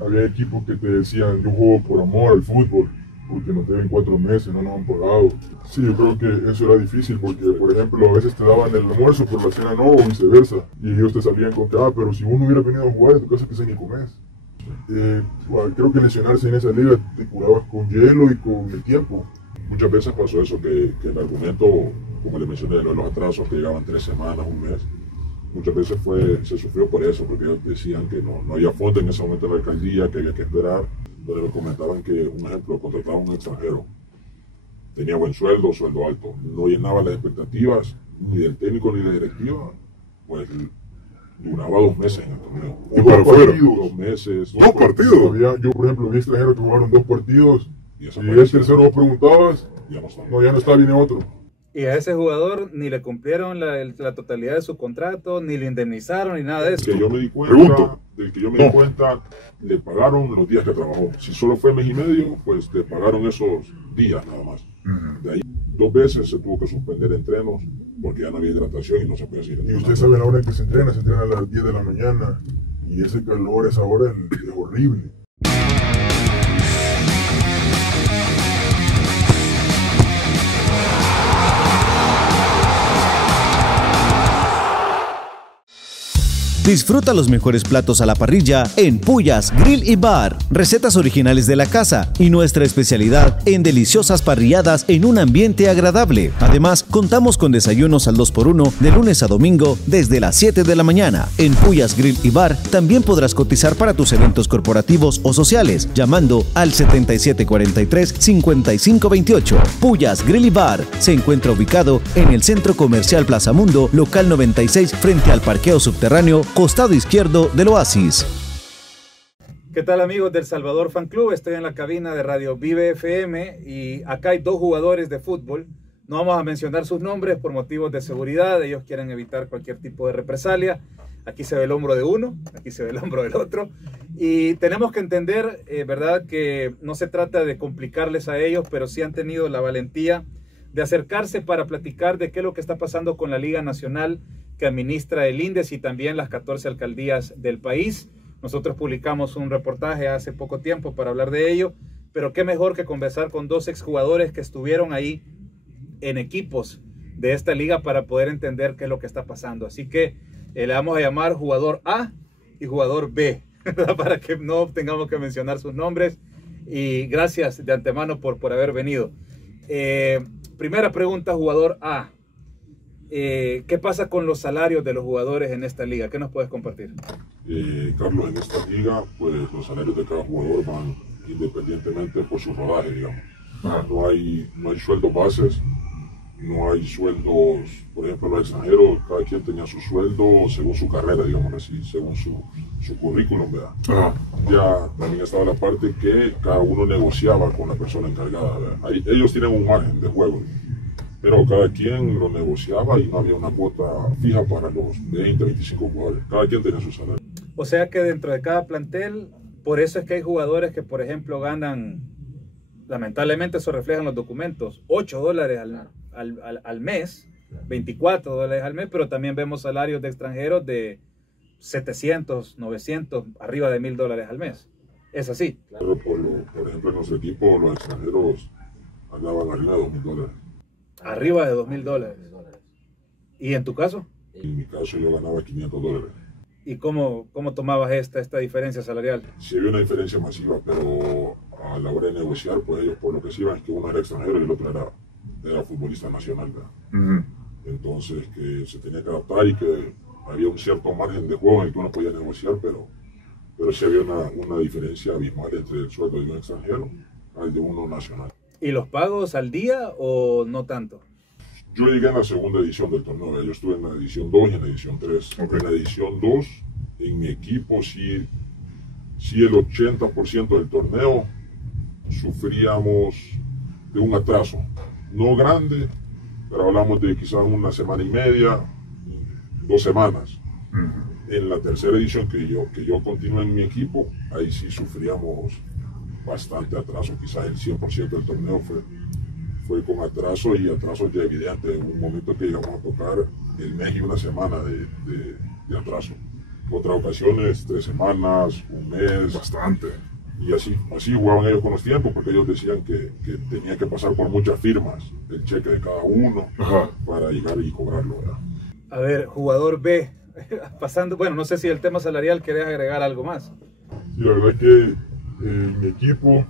Había equipos que te decían, yo juego por amor al fútbol, porque nos deben 4 meses, no nos han pagado. Sí, yo creo que eso era difícil porque, por ejemplo, a veces te daban el almuerzo, pero la cena no, o viceversa. Y ellos te salían con que, pero si uno hubiera venido a jugar en tu casa, que se ni comes. Creo que lesionarse en esa liga te curabas con hielo y con el tiempo. Muchas veces pasó eso, que el argumento, como le mencioné, de los atrasos que llegaban 3 semanas, un mes, muchas veces se sufrió por eso, porque ellos decían que no había fondo en ese momento en la alcaldía, que había que esperar. Donde me comentaban que, un ejemplo, contrataba a un extranjero, tenía buen sueldo, sueldo alto, no llenaba las expectativas ni del técnico ni de la directiva, pues duraba 2 meses en el torneo. ¿Y para fuera? 2 meses. ¿2 partidos? Yo, por ejemplo, vi extranjeros que jugaron 2 partidos y el tercero no preguntabas, ya no está, viene otro. Y a ese jugador ni le cumplieron la totalidad de su contrato, ni le indemnizaron, ni nada de eso. Que yo me di cuenta, del que yo me di cuenta, le pagaron los días que trabajó. Si solo fue mes y medio, pues le pagaron esos días nada más. De ahí 2 veces se tuvo que suspender entrenos porque ya no había hidratación y no se podía seguir. Y usted sabe la hora en que se entrena a las 10 de la mañana. Y ese calor, esa hora es horrible. Disfruta los mejores platos a la parrilla en Puyas Grill y Bar. Recetas originales de la casa y nuestra especialidad en deliciosas parrilladas en un ambiente agradable. Además, contamos con desayunos al 2x1 de lunes a domingo desde las 7 de la mañana. En Puyas Grill y Bar también podrás cotizar para tus eventos corporativos o sociales llamando al 7743-5528. Puyas Grill y Bar se encuentra ubicado en el Centro Comercial Plaza Mundo, local 96, frente al parqueo subterráneo, costado izquierdo del Oasis. ¿Qué tal, amigos del Salvador Fan Club? Estoy en la cabina de Radio Vive FM y acá hay 2 jugadores de fútbol. No vamos a mencionar sus nombres por motivos de seguridad. Ellos quieren evitar cualquier tipo de represalia. Aquí se ve el hombro de uno, aquí se ve el hombro del otro. Y tenemos que entender, ¿verdad?, que no se trata de complicarles a ellos, pero sí han tenido la valentía de acercarse para platicar de qué es lo que está pasando con la Liga Nacional que administra el INDES y también las 14 alcaldías del país. Nosotros publicamos un reportaje hace poco tiempo para hablar de ello, pero qué mejor que conversar con 2 exjugadores que estuvieron ahí en equipos de esta liga para poder entender qué es lo que está pasando. Así que le vamos a llamar jugador A y jugador B, ¿verdad?, para que no tengamos que mencionar sus nombres. Y gracias de antemano por haber venido. Primera pregunta, jugador A. ¿Qué pasa con los salarios de los jugadores en esta liga? ¿Qué nos puedes compartir? Carlos, en esta liga, pues los salarios de cada jugador van independientemente por su rodaje, digamos. No hay sueldos bases, no hay sueldos, por ejemplo, los extranjeros, cada quien tenía su sueldo según su carrera, digamos así, según su currículum, ¿verdad? Ya también estaba la parte que cada uno negociaba con la persona encargada, ¿verdad? Ellos tienen un margen de juego, pero cada quien lo negociaba y no había una cuota fija para los 20, 25 jugadores. Cada quien tenía su salario. O sea que dentro de cada plantel, por eso es que hay jugadores que, por ejemplo, ganan, lamentablemente eso reflejan los documentos, $8 al mes, $24 al mes, pero también vemos salarios de extranjeros de 700, 900, arriba de $1000 al mes. ¿Es así? Claro, por ejemplo, en nuestro equipo los extranjeros andaban arriba de $2000. Arriba de $2000. ¿Y en tu caso? En mi caso yo ganaba $500. ¿Y cómo tomabas esta diferencia salarial? Sí había una diferencia masiva, pero a la hora de negociar, pues ellos por lo que se iban es que uno era extranjero y el otro era futbolista nacional, ¿verdad? Entonces que se tenía que adaptar y que había un cierto margen de juego en el que uno podía negociar, pero sí había una diferencia abismal entre el sueldo de un extranjero al de uno nacional. ¿Y los pagos al día o no tanto? Yo llegué en la segunda edición del torneo, yo estuve en la edición 2 y en la edición 3. En la edición 2, en mi equipo, sí el 80% del torneo sufríamos de un atraso. No grande, pero hablamos de quizás una semana y media, 2 semanas. En la tercera edición que yo continué en mi equipo, ahí sí sufríamos bastante atraso, quizás el 100% del torneo fue con atraso y atrasos ya evidentes. En un momento que llegamos a tocar el mes y una semana de atraso, Otras ocasiones, 3 semanas, un mes. Bastante. Y así jugaban ellos con los tiempos, porque ellos decían que tenían que pasar por muchas firmas, el cheque de cada uno, para llegar y cobrarlo, ¿verdad? A ver, jugador B, pasando, bueno, no sé si el tema salarial querés agregar algo más. Sí, la verdad es que mi equipo,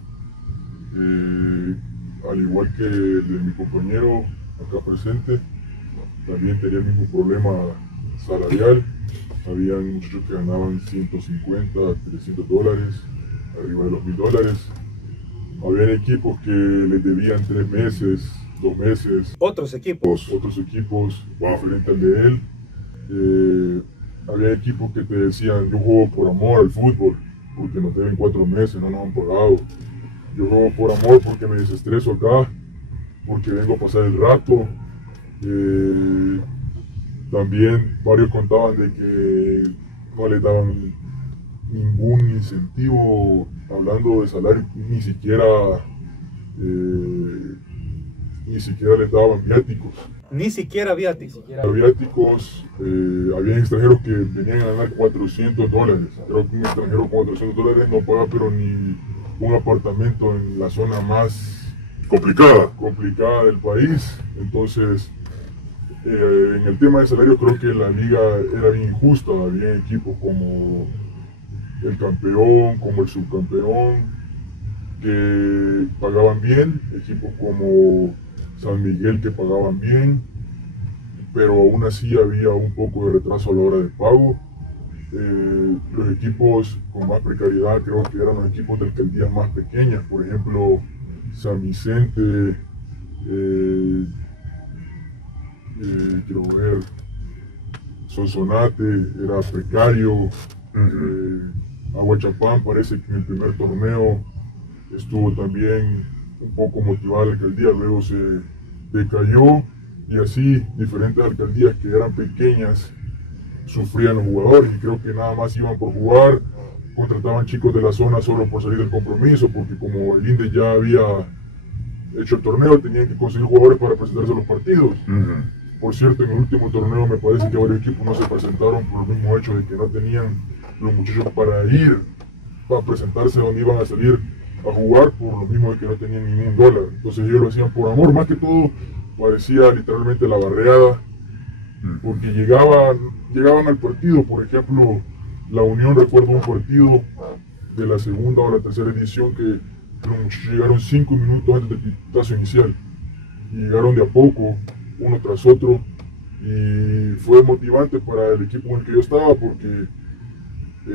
al igual que el de mi compañero acá presente, también tenía el mismo problema salarial. Habían muchachos que ganaban 150, 300 dólares, arriba de los $1000. Habían equipos que les debían 3 meses, 2 meses. Otros equipos diferente al de él. Había equipos que te decían, yo juego por amor al fútbol, porque nos deben 4 meses, no nos han pagado. Yo juego por amor porque me desestreso acá, porque vengo a pasar el rato. También varios contaban de que no les daban ningún incentivo, hablando de salario, ni siquiera les daban viáticos. Ni siquiera viáticos. Viáticos, había extranjeros que venían a ganar $400. Creo que un extranjero con $400 no paga pero ni un apartamento en la zona más complicada del país. Entonces, en el tema de salario creo que la liga era bien injusta. Había equipos como el campeón, como el subcampeón, que pagaban bien, equipos como San Miguel que pagaban bien, pero aún así había un poco de retraso a la hora de pago. Los equipos con más precariedad creo que eran los equipos de alcaldías más pequeñas, por ejemplo San Vicente, quiero ver, Sonsonate era precario. Aguachapán parece que en el primer torneo estuvo también un poco motivada la alcaldía, luego se decayó, y así diferentes alcaldías que eran pequeñas sufrían los jugadores, y creo que nada más iban por jugar, contrataban chicos de la zona solo por salir del compromiso, porque como el INDE ya había hecho el torneo, tenían que conseguir jugadores para presentarse a los partidos. Por cierto, en el último torneo me parece que varios equipos no se presentaron por el mismo hecho de que no tenían los muchachos para ir a presentarse donde iban a salir a jugar, por lo mismo de que no tenían ningún dólar. Entonces ellos lo hacían por amor, más que todo parecía literalmente la barreada, porque llegaban al partido. Por ejemplo, la Unión, recuerdo un partido de la segunda o la tercera edición que los muchachos llegaron 5 minutos antes del pitazo inicial, y llegaron de a poco, uno tras otro, y fue motivante para el equipo en el que yo estaba, porque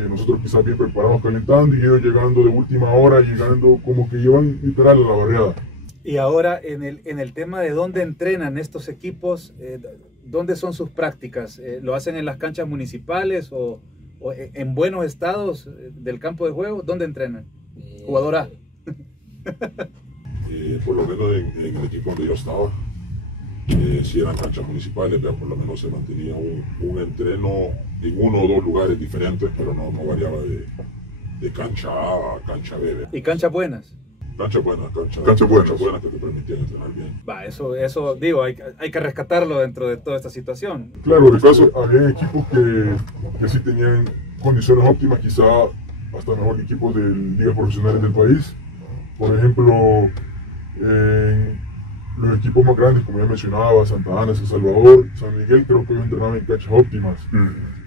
nosotros quizás bien preparados calentando, y ellos llegando de última hora, llegando como que llevan literal a la barriada. Y ahora en el tema de dónde entrenan estos equipos, ¿dónde son sus prácticas? ¿Lo hacen en las canchas municipales o en buenos estados del campo de juego? ¿Dónde entrenan? Jugador A. Por lo menos en el equipo donde yo estaba, si eran canchas municipales, por lo menos se mantenía un entreno en 1 o 2 lugares diferentes, pero no variaba de cancha A a cancha B. ¿Y canchas buenas? Canchas buenas que te permitían entrenar bien. Eso digo, hay que rescatarlo dentro de toda esta situación. Claro, de caso, había equipos que sí tenían condiciones óptimas, quizá hasta mejor que equipos de ligas profesionales del país. Por ejemplo, los equipos más grandes, como ya mencionaba, Santa Ana, San Salvador, San Miguel, creo que ellos entrenaban en canchas óptimas.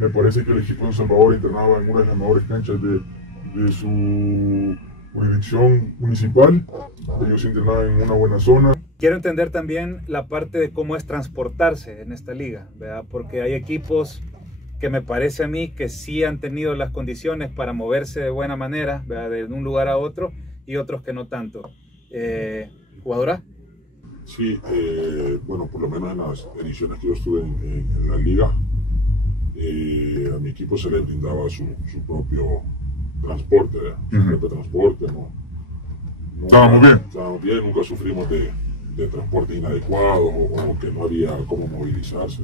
Me parece que el equipo de San Salvador entrenaba en una de las mejores canchas de su jurisdicción municipal. Ellos entrenaban en una buena zona. Quiero entender también la parte de cómo es transportarse en esta liga, ¿verdad? Porque hay equipos que me parece a mí que sí han tenido las condiciones para moverse de buena manera, ¿verdad? De un lugar a otro, y otros que no tanto. ¿Jugadora? Sí, bueno, por lo menos en las ediciones que yo estuve en la liga, a mi equipo se le brindaba su propio transporte, su propio transporte, estábamos bien, nunca sufrimos de transporte inadecuado o que no había cómo movilizarse.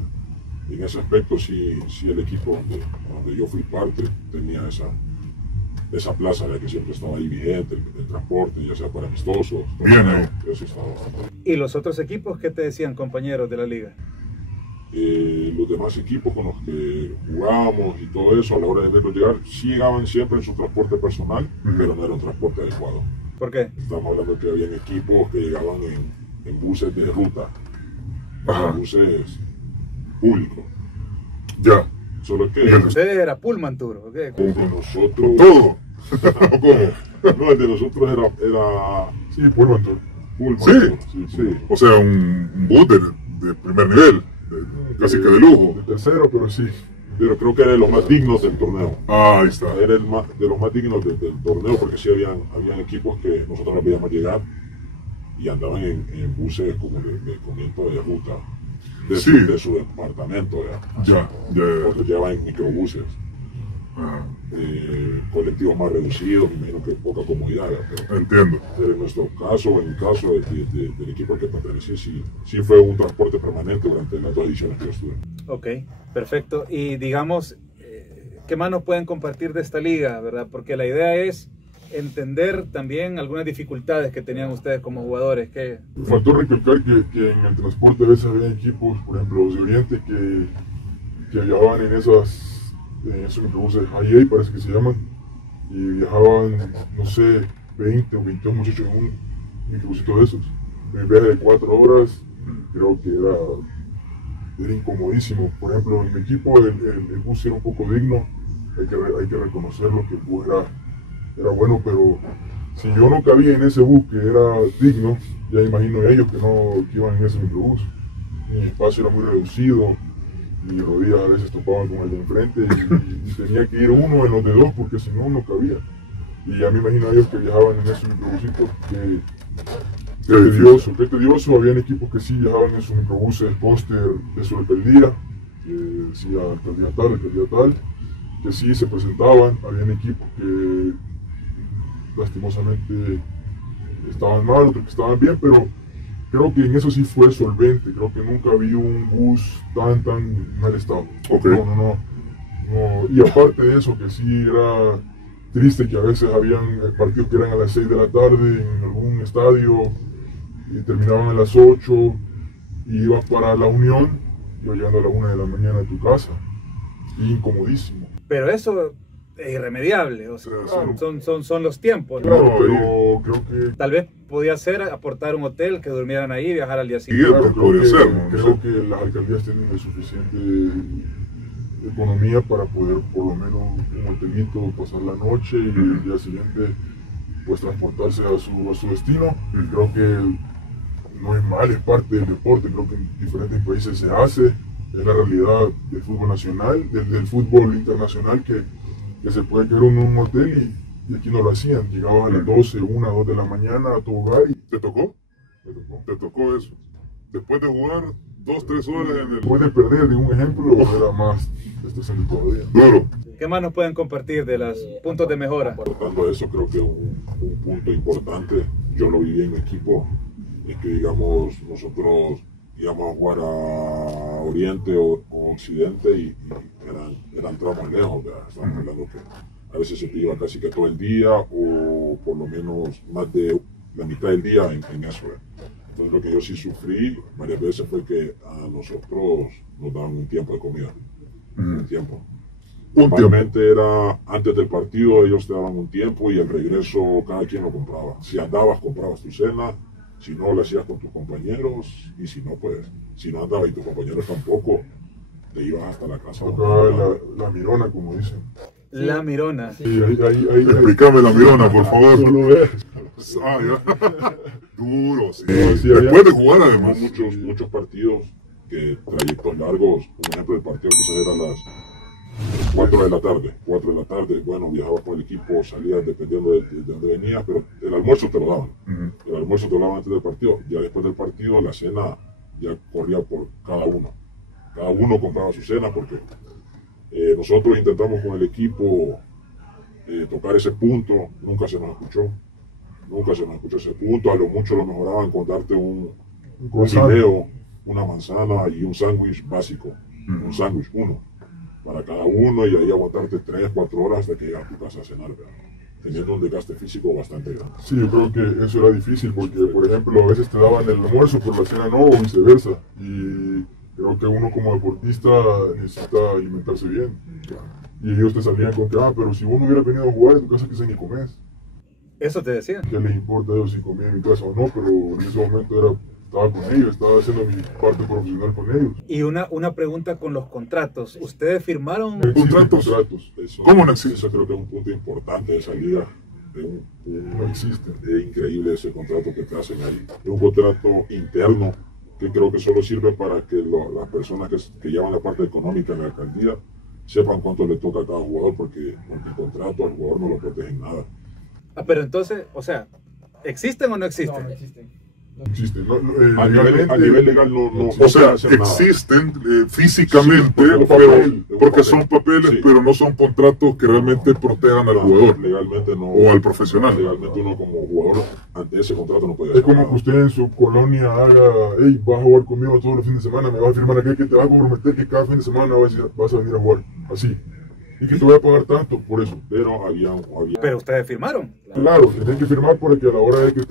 En ese aspecto sí el equipo donde yo fui parte tenía esa plaza que siempre estaba ahí vigente, el transporte, ya sea para amistosos. Bien, ¿Y los otros equipos qué te decían, compañeros de la liga? los demás equipos con los que jugábamos y todo eso, a la hora de verlos llegar, sí llegaban siempre en su transporte personal, pero no era un transporte adecuado. ¿Por qué? Estamos hablando que habían equipos que llegaban en buses de ruta, buses públicos. Ya. Solo que ¿Ustedes era Pullman Tour? ¿O qué? el de nosotros, Todo. ¿Cómo? no, el de nosotros era Sí, Pullman Tour. Pullman Sí. Tour, sí. O sea, un bus de primer nivel, casi que de lujo. De tercero, pero sí. Pero creo que era de los más dignos del torneo. Ah, ahí está. Era de los más dignos del torneo, porque sí habían equipos que nosotros no podíamos llegar y andaban en buses como de comienzo de ruta Sí. de su departamento. Ya. Otros llevaban microbuses, colectivos más reducidos, me imagino que poca comodidad. Pero Entiendo. en nuestro caso, en el caso del equipo al que pertenecí, sí fue un transporte permanente durante las 2 ediciones que yo estuve. Ok, perfecto. Y digamos, ¿qué más nos pueden compartir de esta liga, verdad? Porque la idea es entender también algunas dificultades que tenían ustedes como jugadores. Que Faltó recalcar que en el transporte a veces había equipos, por ejemplo los de Oriente, que viajaban en esos microbuses IA, parece que se llaman, y viajaban, no sé, 20 o 22 muchachos en un microbusito de esos. Un viaje de 4 horas, creo que era incomodísimo. Por ejemplo, en mi equipo el bus era un poco digno, hay que reconocerlo, que el bus era bueno, pero si yo no cabía en ese bus que era digno, ya imagino ellos que iban en ese microbús. Mi espacio era muy reducido, mis rodillas a veces topaban con el de enfrente y tenía que ir uno en los de dos porque si no cabía. Y ya me imagino ellos que viajaban en ese microbusito que tedioso. Habían equipos que sí viajaban en sus microbuses, póster de su día, que decía tal día tal, que sí se presentaban. Habían equipos que lastimosamente estaban mal, otros que estaban bien, pero creo que en eso sí fue solvente. Creo que nunca vi un bus tan mal estado. Okay. No. Y aparte de eso, que sí era triste que a veces habían partidos que eran a las 6 de la tarde en algún estadio y terminaban a las 8 y ibas para la Unión, iba llegando a la 1 de la mañana a tu casa. Incomodísimo. pero eso es irremediable, o sea, Claro. son los tiempos, ¿no? Claro, pero creo que Tal vez podía ser aportar un hotel, que durmieran ahí y viajar al día siguiente. Claro, podría ser, ¿no? creo que las alcaldías tienen el suficiente economía para poder por lo menos un hotelito, pasar la noche y el día siguiente pues transportarse a su destino. Y creo que no es mal, es parte del deporte. Creo que en diferentes países se hace, es la realidad del fútbol nacional, del fútbol internacional, que se puede quedar en un hotel y aquí no lo hacían. Llegabas a las 12, 1, 2 de la mañana a tu hogar y ¿Te tocó? ¿Te tocó eso? Después de jugar 2, 3 horas en el... después de perder, de un ejemplo, era más estresante todavía. Claro. ¿Qué más nos pueden compartir de los puntos de mejora? Tratando eso, creo que un punto importante, yo lo viví en mi equipo, es que digamos, nosotros íbamos a jugar a Oriente o Occidente y eran tramos lejos, ¿verdad? Estamos hablando que a veces se te iba casi que todo el día o por lo menos más de la mitad del día en eso, ¿verdad? Entonces lo que yo sí sufrí varias veces fue que a nosotros nos daban un tiempo de comida, un tiempo. Normalmente era antes del partido, ellos te daban un tiempo y el regreso cada quien lo compraba. Si andabas, comprabas tu cena, si no, lo hacías con tus compañeros y si no, pues, si no andabas y tus compañeros tampoco, te ibas hasta la casa. Acá la mirona, como dicen. La Mirona. Sí, ahí. Explícame la mirona, por favor. Solo ves. Ah, ya. Duro, sí. Sí, Después de jugar, además, muchos partidos, que trayectos largos, un ejemplo del partido quizás era a las 4 de la tarde. 4 de la tarde, bueno, viajabas por el equipo, salías dependiendo de dónde venías, pero el almuerzo te lo daban. El almuerzo te lo daban antes del partido. Ya después del partido, la cena ya corría por cada uno. Cada uno compraba su cena porque nosotros intentamos con el equipo tocar ese punto, nunca se nos escuchó. Nunca se nos escuchó ese punto, a lo mucho lo mejoraban con darte un video, una manzana y un sándwich básico, un sándwich, uno, para cada uno, y ahí aguantarte 3, 4 horas hasta que llegas a tu casa a cenar, ¿verdad? Teniendo un desgaste físico bastante grande. Sí, yo creo que eso era difícil porque, por ejemplo, a veces te daban el almuerzo, por la cena no, o viceversa. Y Creo que uno como deportista necesita alimentarse bien. Y ellos te salían con que, pero si uno hubiera venido a jugar en tu casa, quizás ni comes. Eso te decía. ¿Qué les importa a ellos si comía en mi casa o no? Pero en ese momento estaba con ellos, estaba haciendo mi parte profesional con ellos. Y una pregunta con los contratos. ¿Ustedes firmaron? ¿Contratos? ¿Cómo no existe? Eso creo que es un punto importante de esa liga. No existe. Es increíble ese contrato que te hacen ahí. Es un contrato interno que creo que solo sirve para que las personas que llevan la parte económica en la alcaldía sepan cuánto le toca a cada jugador, porque con el contrato al jugador no lo protege en nada. Pero entonces, o sea, ¿existen o no existen? No, no existen. Existe. A nivel legal no O sea, hacen nada. existen físicamente, Sí, porque son papeles, sí. pero no son contratos que realmente protejan al jugador Legalmente no. o al profesional. Legalmente uno como jugador ante ese contrato no puede Es hacer como nada. que usted en su colonia haga, hey, vas a jugar conmigo todos los fines de semana, me vas a firmar aquel que te va a comprometer que cada fin de semana vas a venir a jugar. Así. Y que te voy a pagar tanto por eso. Pero había Pero ustedes firmaron. Claro, tenés que firmar porque a la hora de que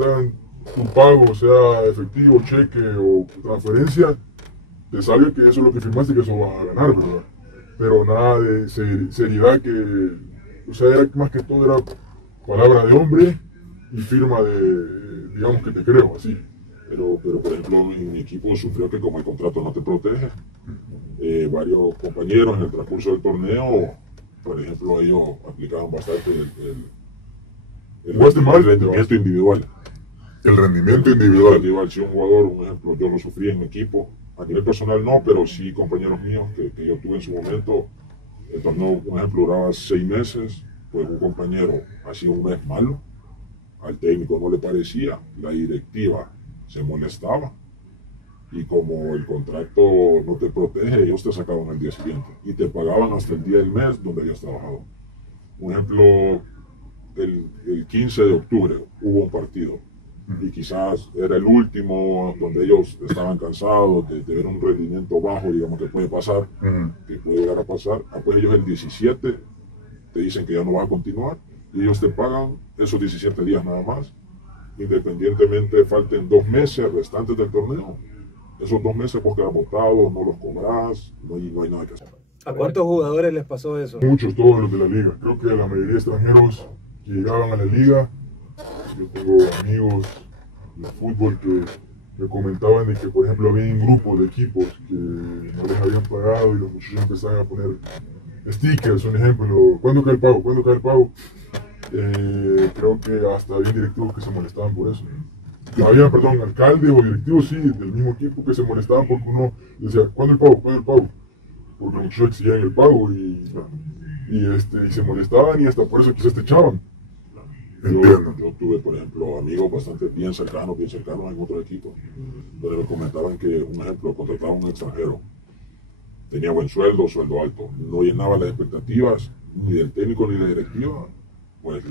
tu pago, sea efectivo, cheque o transferencia, te salga que eso es lo que firmaste y que eso vas a ganar, ¿verdad? Pero nada de seriedad o sea, era más que todo era palabra de hombre y firma digamos que te creo, así. Pero por ejemplo, en mi equipo sufrió que como el contrato no te protege, varios compañeros en el transcurso del torneo, por ejemplo, ellos aplicaban bastante el rendimiento individual. El rendimiento individual. Si un jugador, un ejemplo, yo lo sufrí en mi equipo, a nivel personal no, pero sí compañeros míos que yo tuve en su momento, el torneo, un ejemplo, duraba 6 meses, pues un compañero hacía un mes malo, al técnico no le parecía, la directiva se molestaba, y como el contrato no te protege, ellos te sacaban al día siguiente y te pagaban hasta el día del mes donde habías trabajado. Un ejemplo, el 15 de octubre hubo un partido y quizás era el último donde ellos estaban cansados de ver un rendimiento bajo, digamos, que puede pasar, que puede llegar a pasar. Pues ellos el 17 te dicen que ya no va a continuar y ellos te pagan esos 17 días nada más, independientemente falten 2 meses restantes del torneo. Esos 2 meses vos quedas botado, no los cobras, no hay nada que hacer. ¿A cuántos jugadores les pasó eso? Muchos, todos los de la liga. Creo que la mayoría de extranjeros que llegaban a la liga, yo tengo amigos de fútbol que me comentaban de que, por ejemplo, había un grupo de equipos que no les habían pagado y los muchachos empezaban a poner stickers, un ejemplo, ¿cuándo cae el pago? ¿Cuándo cae el pago? Creo que hasta había directivos que se molestaban por eso. Había, alcaldes o directivos, sí, del mismo equipo que se molestaban porque uno decía, ¿cuándo el pago? ¿Cuándo el pago? Porque los muchachos exigían el pago y se molestaban y hasta por eso quizás te echaban. Yo tuve, por ejemplo, amigos bastante bien cercanos en otro equipo, donde me comentaban que, un ejemplo, contrataba a un extranjero, tenía buen sueldo, sueldo alto, no llenaba las expectativas ni del técnico ni de la directiva, pues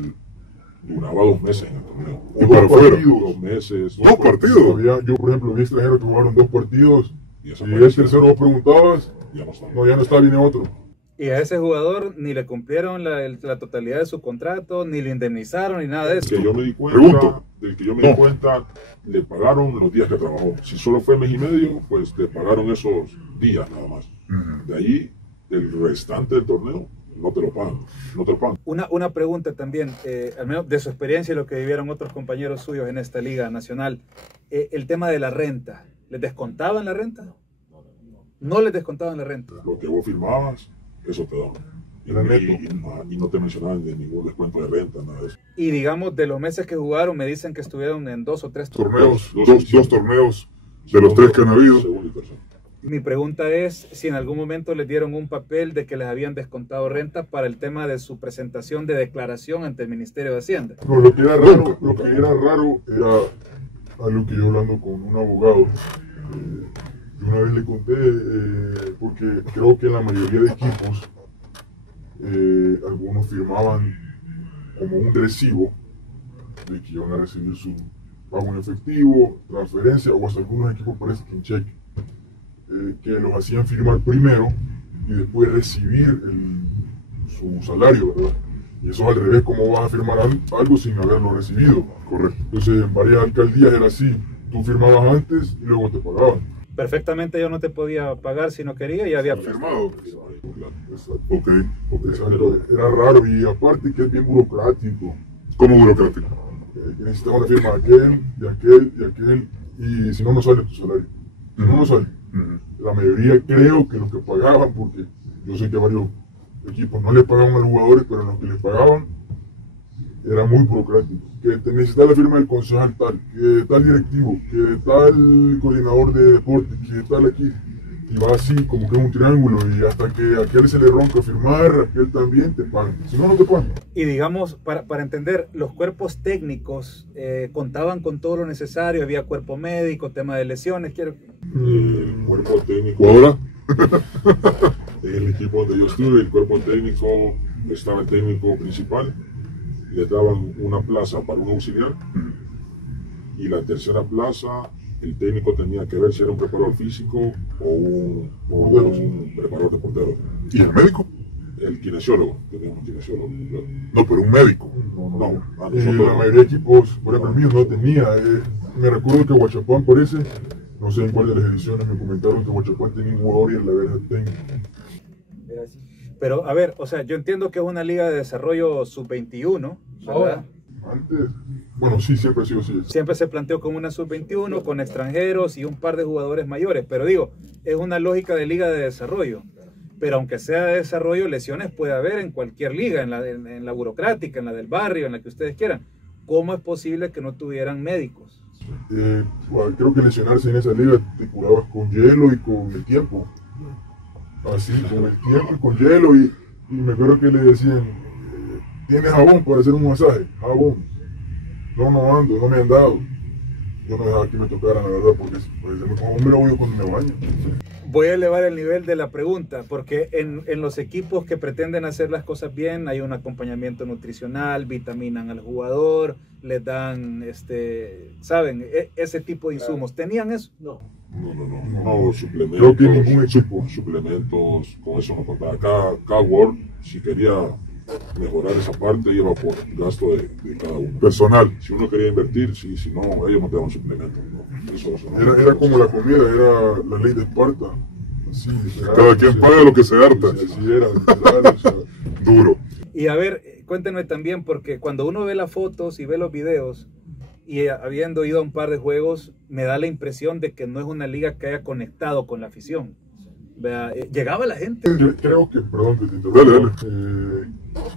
duraba 2 meses en el torneo. Y para afuera. 2 meses. 2 partidos. Yo, por ejemplo, vi extranjeros que jugaron 2 partidos Y y esa el tercero vos preguntabas, ya no está. no, ya no está, viene otro. Y a ese jugador ni le cumplieron la totalidad de su contrato, ni le indemnizaron, ni nada de eso. Que yo me di cuenta, Pregunto. del que yo me di cuenta, le pagaron los días que trabajó. Si solo fue mes y medio, pues le pagaron esos días nada más. De ahí, el restante del torneo, no te lo pagan. No te lo pagan. Una pregunta también, al menos de su experiencia y lo que vivieron otros compañeros suyos en esta liga nacional, el tema de la renta. ¿Les descontaban la renta? No les descontaban la renta. Lo que vos firmabas, eso te daban. Y no te mencionaban de ningún descuento de renta, nada de eso. Y digamos, de los meses que jugaron, me dicen que estuvieron en 2 o 3 Torneos, dos torneos de los 3 que han habido. Segundo y tercero. Mi pregunta es si en algún momento les dieron un papel de que les habían descontado renta para el tema de su presentación de declaración ante el Ministerio de Hacienda. No, lo que era raro era algo que yo hablando con un abogado. Yo una vez le conté, porque creo que en la mayoría de equipos algunos firmaban como un recibo de que iban a recibir su pago en efectivo, transferencia, o hasta algunos equipos parece que en cheque, que los hacían firmar primero y después recibir su salario, ¿verdad? Y eso al revés, ¿cómo vas a firmar algo sin haberlo recibido? Correcto. Entonces en varias alcaldías era así, tú firmabas antes y luego te pagaban. Perfectamente yo no te podía pagar si no quería y había Firmado. Exacto. Ok. Exacto. Era raro y aparte que es bien burocrático. ¿Cómo burocrático? Que necesitaba una firma de aquel, de aquel, de aquel, y si no, no sale tu salario. Si no, no sale. La mayoría creo que los que pagaban, porque yo sé que a varios equipos no le pagaban a los jugadores, pero los que les pagaban era muy burocrático. Que te necesita la firma del concejal tal, que tal directivo, que tal coordinador de deporte, que tal aquí. Y va así, como que es un triángulo, y hasta que a aquel se le ronca firmar, a aquel también te pagan. Si no, no te pagan. Y digamos, para entender, los cuerpos técnicos contaban con todo lo necesario, había cuerpo médico, tema de lesiones, El cuerpo técnico. ¿Ahora? En el equipo donde yo estuve, el cuerpo técnico, estaba el técnico principal, le daban una plaza para un auxiliar, y la tercera plaza, el técnico tenía que ver si era un preparador físico o un preparador de porteros. ¿Y el médico? El kinesiólogo, teníamos un kinesiólogo. No, pero un médico. No, a La nosotros mayoría de equipos, por ejemplo, el mío no tenía. Me recuerdo que Huachapán parece, no sé en cuál de las ediciones me comentaron que Huachapán tenía un jugador y en la verdad técnico. Pero a ver, o sea, yo entiendo que es una liga de desarrollo sub-21, ¿verdad? Antes, bueno, sí, siempre ha sido así. Siempre se planteó como una sub-21 con extranjeros y un par de jugadores mayores, pero digo, es una lógica de liga de desarrollo. Pero aunque sea de desarrollo, lesiones puede haber en cualquier liga, en la burocrática, en la del barrio, en la que ustedes quieran. ¿Cómo es posible que no tuvieran médicos? Bueno, creo que lesionarse en esa liga te curabas con hielo y con el tiempo. Así, con el tiempo y con hielo. Y me acuerdo que le decían, ¿tienes jabón para hacer un masaje? Jabón. No ando, no me han dado. Yo no dejaba que me tocaran, la verdad, porque como me lo voy cuando me baño. Voy a elevar el nivel de la pregunta, porque en los equipos que pretenden hacer las cosas bien hay un acompañamiento nutricional, vitaminan al jugador, les dan, ¿saben? Ese tipo de insumos. ¿Tenían eso? No. No, suplementos. Creo que ningún equipo. Suplementos, con eso no contaba. Cada World, si quería mejorar esa parte, iba por gasto de cada uno. Personal. Si uno quería invertir, sí, si no, ellos no te daban suplementos. No. Eso no. Era como la comida, era la ley de Esparta. Así, Cada quien paga lo que se harta. Así era, literal, o sea, Duro. Y a ver, cuéntenme también, porque cuando uno ve las fotos y ve los videos, y habiendo ido a un par de juegos, me da la impresión de que no es una liga que haya conectado con la afición. Vea, llegaba la gente. Creo que, perdón que te interrumpa, Dale.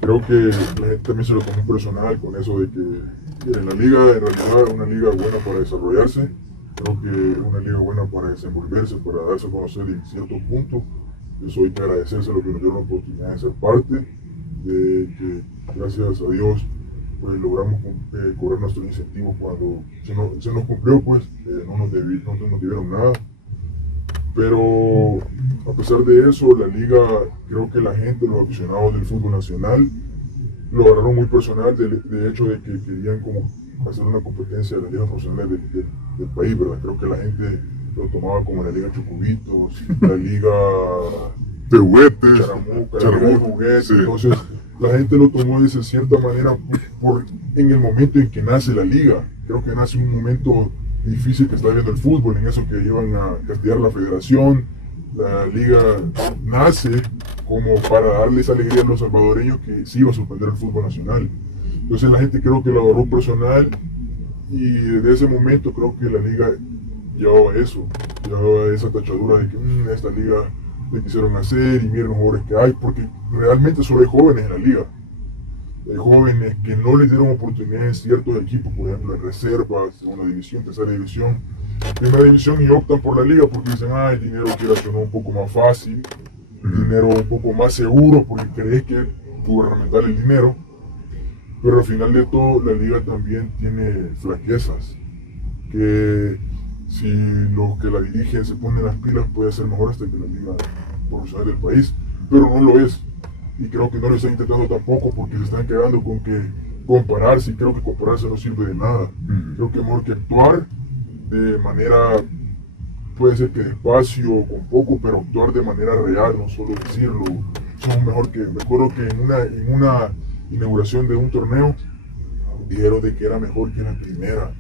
creo que la gente también se lo tomó personal con eso de que la liga en realidad es una liga buena para desarrollarse, creo que es una liga buena para desenvolverse, para darse a conocer en ciertos puntos. Eso hay que agradecerse a los que nos dieron la oportunidad de ser parte, de que gracias a Dios pues logramos cobrar nuestros incentivos cuando se nos cumplió, pues no nos debieron nada. Pero a pesar de eso, la liga, creo que la gente, los aficionados del fútbol nacional, lo agarraron muy personal de hecho de que querían como hacer una competencia de las ligas profesionales del país, ¿verdad? Creo que la gente lo tomaba como la liga Chocobitos, la liga De juguetes. Charamuca, la liga de juguetes. Sí. Entonces la gente lo tomó de cierta manera en el momento en que nace la liga. Creo que nace un momento difícil que está viendo el fútbol, en eso que iban a castigar la federación. La liga nace como para darles alegría a los salvadoreños que sí iba a suspender el fútbol nacional. Entonces la gente creo que lo agarró personal y desde ese momento creo que la liga llevaba eso, llevaba esa tachadura de que esta liga le quisieron hacer y miren los jugadores que hay, porque realmente solo hay jóvenes en la liga. Hay jóvenes que no les dieron oportunidad en ciertos equipos, por ejemplo en reservas, segunda división, tercera división, primera división, y optan por la liga porque dicen, el dinero quiero hacerlo un poco más fácil, dinero un poco más seguro porque crees que es gubernamental el dinero, pero al final de todo la liga también tiene flaquezas, que si los que la dirigen se ponen las pilas puede ser mejor hasta que la liga profesional del país, pero no lo es. Y creo que no lo están intentando tampoco porque se están quedando con que compararse, y creo que compararse no sirve de nada. Creo que es mejor que actuar de manera, puede ser que despacio, con poco, pero actuar de manera real, no solo decirlo. Somos mejor que, me acuerdo que en una inauguración de un torneo dijeron de que era mejor que la primera.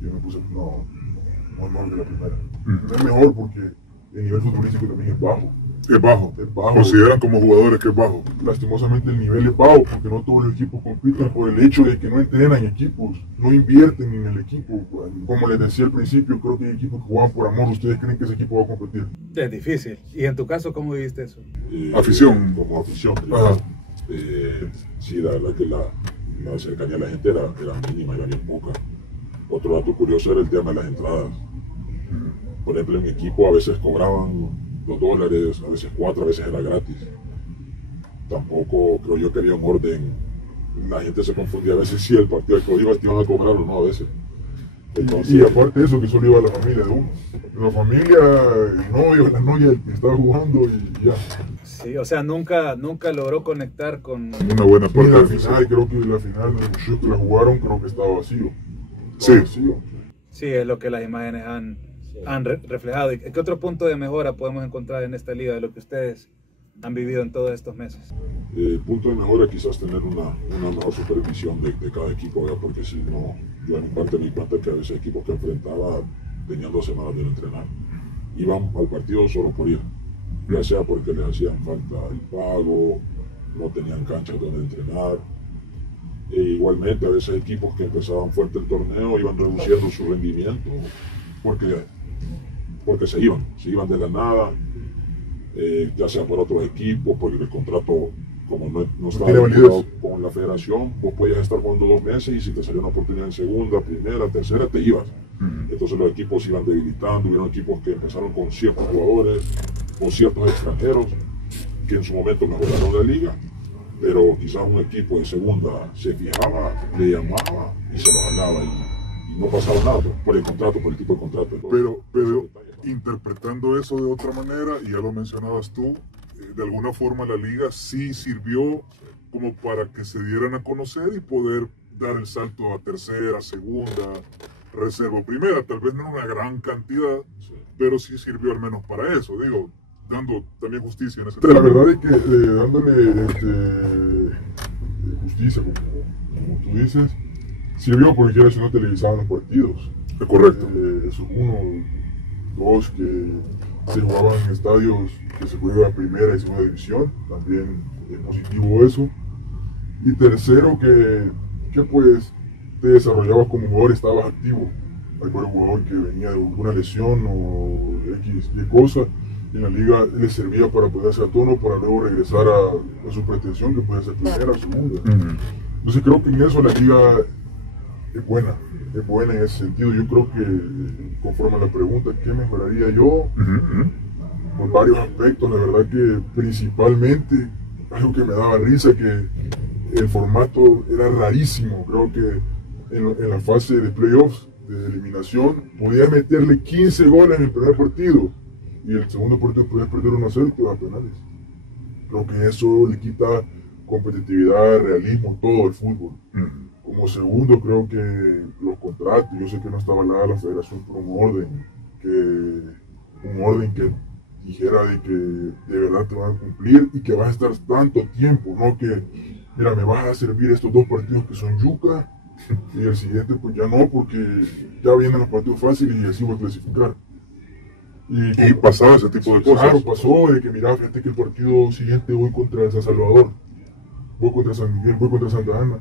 Yo me puse, no, no es mejor que la primera. No es mejor porque el nivel futbolístico también es bajo. Es bajo. Es bajo. Consideran como jugadores que es bajo. Lastimosamente el nivel es bajo porque no todos los equipos compiten por el hecho de que no entrenan equipos, no invierten en el equipo. Como les decía al principio, creo que hay equipos que juegan por amor. ¿Ustedes creen que ese equipo va a competir? Es difícil. ¿Y en tu caso cómo viviste eso? Afición. Como afición. Ajá. Sí, la verdad que la cercanía a la gente era mínima, era bien poca. Otro dato curioso era el tema de las entradas. Por ejemplo, en mi equipo a veces cobraban $2, a veces 4, a veces era gratis. Tampoco creo yo que había un orden. La gente se confundía a veces si el partido al que iba te iban a cobrar o no a veces. Entonces, Y aparte de eso, que solo iba la familia de uno. La familia, el novio, la novia del que estaba jugando y ya. Sí, o sea, nunca logró conectar con... Una buena Y parte la de final, creo que la final de los muchachos que la jugaron, creo que estaba vacío. Sí. Vacío. Sí, es lo que las imágenes han reflejado. ¿Y qué otro punto de mejora podemos encontrar en esta liga de lo que ustedes han vivido en todos estos meses? punto de mejora quizás tener una mejor supervisión de cada equipo, ¿verdad? Porque si no, yo en mi parte me di cuenta que a veces equipos que enfrentaba tenían 2 semanas de no entrenar. Iban al partido solo por ir, ya sea porque les hacían falta el pago, no tenían canchas donde entrenar. E igualmente a veces equipos que empezaban fuerte el torneo iban reduciendo su rendimiento porque se iban de la nada, ya sea por otros equipos, porque el contrato, como no estaba vinculado con la federación, vos podías estar jugando 2 meses y si te salió una oportunidad en segunda, primera, tercera, te ibas. Entonces los equipos se iban debilitando, hubieron equipos que empezaron con ciertos jugadores o ciertos extranjeros que en su momento mejoraron la liga, pero quizás un equipo de segunda se fijaba, le llamaba y se lo ganaba y no pasaba nada por el contrato, por el tipo de contrato. Pero interpretando eso de otra manera, y ya lo mencionabas tú, de alguna forma la liga sí sirvió como para que se dieran a conocer y poder dar el salto a tercera, segunda, reserva o primera. Tal vez no una gran cantidad, pero sí sirvió al menos para eso, digo, dando también justicia en ese Pero la tema. verdad es que dándole justicia, como tú dices, sirvió porque quiera si no televisaban los partidos. Es correcto. Eso es uno. 2, que se jugaban en estadios que se juega primera y segunda división, también es positivo eso. Y tercero, que pues te desarrollabas como jugador, estabas activo. Hay un jugador que venía de una lesión o X y cosa, y en la liga le servía para ponerse a tono, para luego regresar a su pretensión, que puede ser primera o segunda. Entonces creo que en eso la liga es buena en ese sentido. Yo creo que, conforme a la pregunta, ¿qué mejoraría yo? Por varios aspectos, la verdad que principalmente, algo que me daba risa, que el formato era rarísimo. Creo que en la fase de playoffs, de eliminación, podía meterle 15 goles en el primer partido y el segundo partido podías perder 1-0 y te vas a penales. Creo que eso le quita competitividad, realismo, todo el fútbol. Como segundo, creo que los contratos, yo sé que no estaba avalada la federación por un orden que dijera de que de verdad te van a cumplir y que vas a estar tanto tiempo, no que, mira, me vas a servir estos 2 partidos que son yuca y el siguiente pues ya no, porque ya vienen los partidos fáciles y así voy a clasificar. Y pasaba ese tipo de cosas. Claro, pasó de que, mira, fíjate que el partido siguiente voy contra el San Salvador, voy contra San Miguel, voy contra Santa Ana.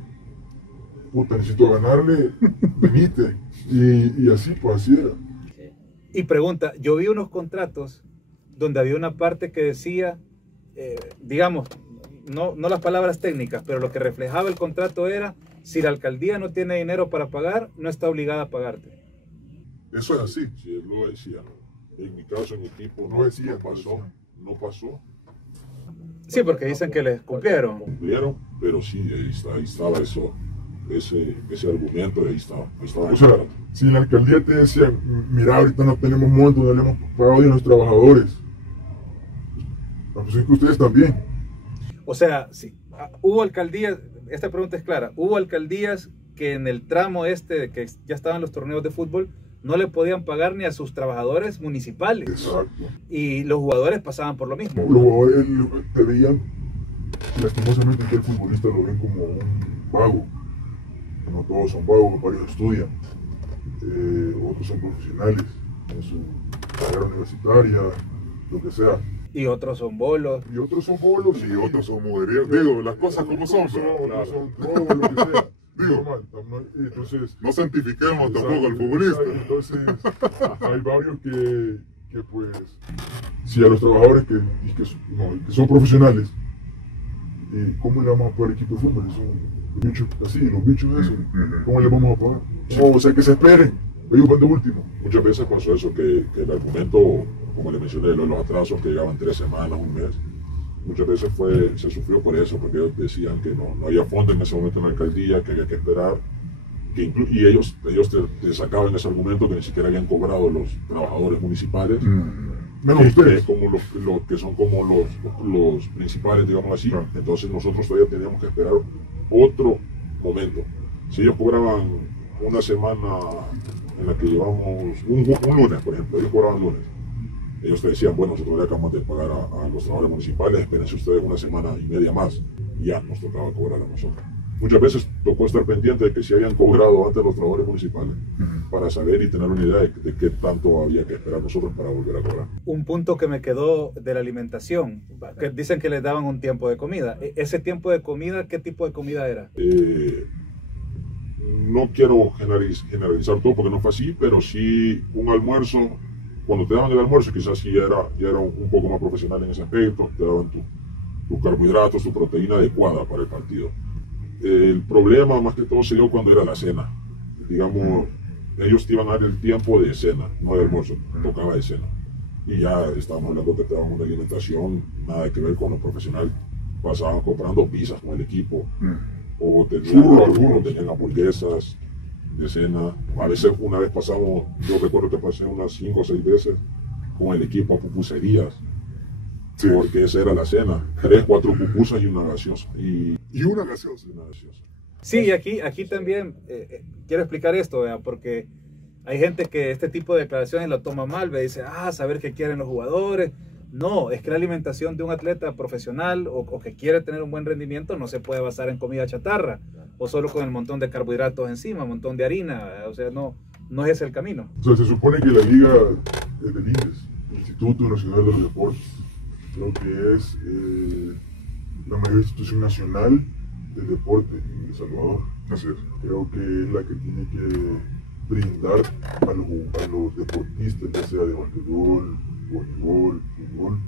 Puta, necesito ganarle, venite. Y así, pues así era. Y pregunta, yo vi unos contratos donde había una parte que decía, digamos, no las palabras técnicas, pero lo que reflejaba el contrato era, si la alcaldía no tiene dinero para pagar, no está obligada a pagarte. Eso es así. Sí, él lo decía. En mi caso, en mi equipo, no pasó. Sí, porque dicen que les cumplieron. Cumplieron, pero sí, ahí estaba eso. Ese argumento, ahí estaba O sea, si la alcaldía te decía, mira, ahorita no tenemos monto, no le hemos pagado a los trabajadores, pues es que ustedes también. O sea, sí, hubo alcaldías, esta pregunta es clara, hubo alcaldías que en el tramo de que ya estaban los torneos de fútbol, no le podían pagar ni a sus trabajadores municipales. Exacto. Y los jugadores pasaban por lo mismo. Los jugadores te veían, lastimosamente, que el futbolista lo ven como un vago. No todos son vagos, varios estudian, otros son profesionales. en su carrera universitaria, lo que sea. Y otros son bolos. Y otros son bolos Y otros son mujeriegos. Digo, las cosas como son. Otros son drogos, lo que sea. Digo, Normal. Entonces, no santifiquemos tampoco al futbolista. Entonces, hay varios que pues, si a los trabajadores que son profesionales, ¿cómo le vamos a pagar equipo de fútbol? Son los bichos así, los bichos de eso. ¿Cómo le vamos a pagar? No, o sea, que se esperen. Ellos van de último. Muchas veces pasó eso, que el argumento, como le mencioné, los atrasos que llegaban 3 semanas, un mes, muchas veces se sufrió por eso, porque ellos decían que no había fondo en ese momento en la alcaldía, que había que esperar, y ellos te sacaban ese argumento que ni siquiera habían cobrado los trabajadores municipales, Menos ustedes. que son como los principales, digamos así. Entonces nosotros todavía teníamos que esperar otro momento. Si ellos cobraban una semana en la que llevamos un lunes, por ejemplo, ellos cobraban lunes. Ellos te decían, bueno, nosotros le acabamos de pagar a los trabajadores municipales, espérense ustedes una semana y media más, y ya nos tocaba cobrar a nosotros. Muchas veces tocó estar pendiente de que si habían cobrado antes los trabajadores municipales, para saber y tener una idea de qué tanto había que esperar nosotros para volver a cobrar. Un punto que me quedó de la alimentación, que dicen que les daban un tiempo de comida. Ese tiempo de comida, ¿qué tipo de comida era? No quiero generalizar todo porque no fue así, pero sí un almuerzo. Cuando te daban el almuerzo, quizás sí ya era un poco más profesional en ese aspecto, te daban tus carbohidratos, tu proteína adecuada para el partido. El problema más que todo se dio cuando era la cena. Digamos, ellos te iban a dar el tiempo de cena, no de almuerzo, tocaba de cena. Y ya estábamos hablando que te daban una alimentación, nada que ver con lo profesional. Pasaban comprando pizzas con el equipo, o tenían hamburguesas de cena. A veces una vez pasamos, yo recuerdo que pasé unas 5 o 6 veces con el equipo a pupuserías, porque esa era la cena, 3, 4 pupusas y una gaseosa. Y una gaseosa. Sí, y aquí también quiero explicar esto, ¿verdad? Porque hay gente que este tipo de declaraciones lo toma mal, ¿verdad? Dice, saber qué quieren los jugadores. No, es que la alimentación de un atleta profesional o que quiere tener un buen rendimiento no se puede basar en comida chatarra o solo con el montón de carbohidratos encima, un montón de harina, ¿verdad? O sea, no es ese el camino. O sea, se supone que la liga del INDES, Instituto Nacional de los Deportes, creo que es la mayor institución nacional del deporte en El Salvador. Así es. Creo que es la que tiene que brindar a los deportistas, ya sea de basquetbol, voleibol, fútbol,